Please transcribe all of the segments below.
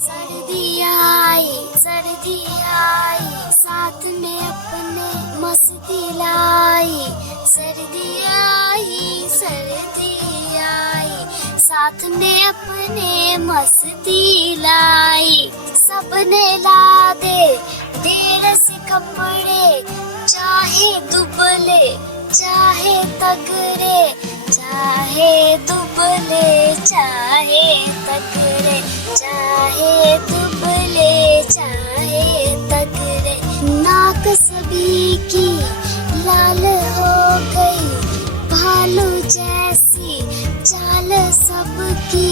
सर्दी आई साथ में अपने मस्ती लाई। सर्दी आई साथ में अपने मस्ती लाई। सबने ला दे ढेर से कपड़े, चाहे दुबले चाहे तगड़े, चाहे दुबले चाहे तगड़े, चाहे दुबले चाहे तगड़े। नाक सभी की लाल हो गई, भालू जैसी चाल सबकी,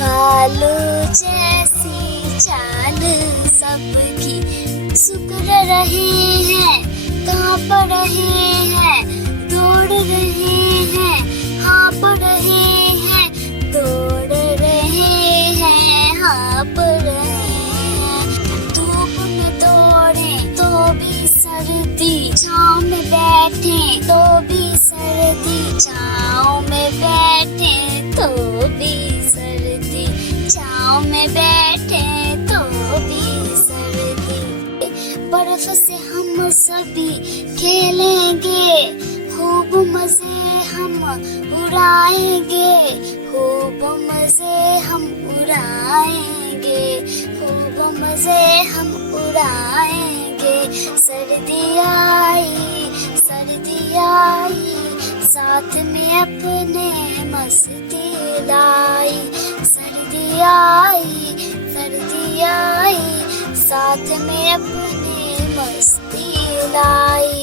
भालू जैसी चाल सबकी। सुकड़ रहे हैं कांप रहे हैं, दौड़ रहे हैं हाँप रहे हैं, दौड़ रहे हैं हाँप रहे हैं। धूप में दौड़े तो भी सर्दी, छाँव में बैठे तो भी सर्दी, छाँव में बैठे तो भी सर्दी, छाँव में बैठे तो भी सर्दी। बर्फ से हम सभी खेलेंगे, खूब मजे हम उड़ाएंगे, खूब मजे हम उड़ाएंगे, खूब मजे हम उड़ाएंगे। सर्दी आई साथ में अपने मस्ती लाई। सर्दी आई साथ में अपने मस्ती लाई।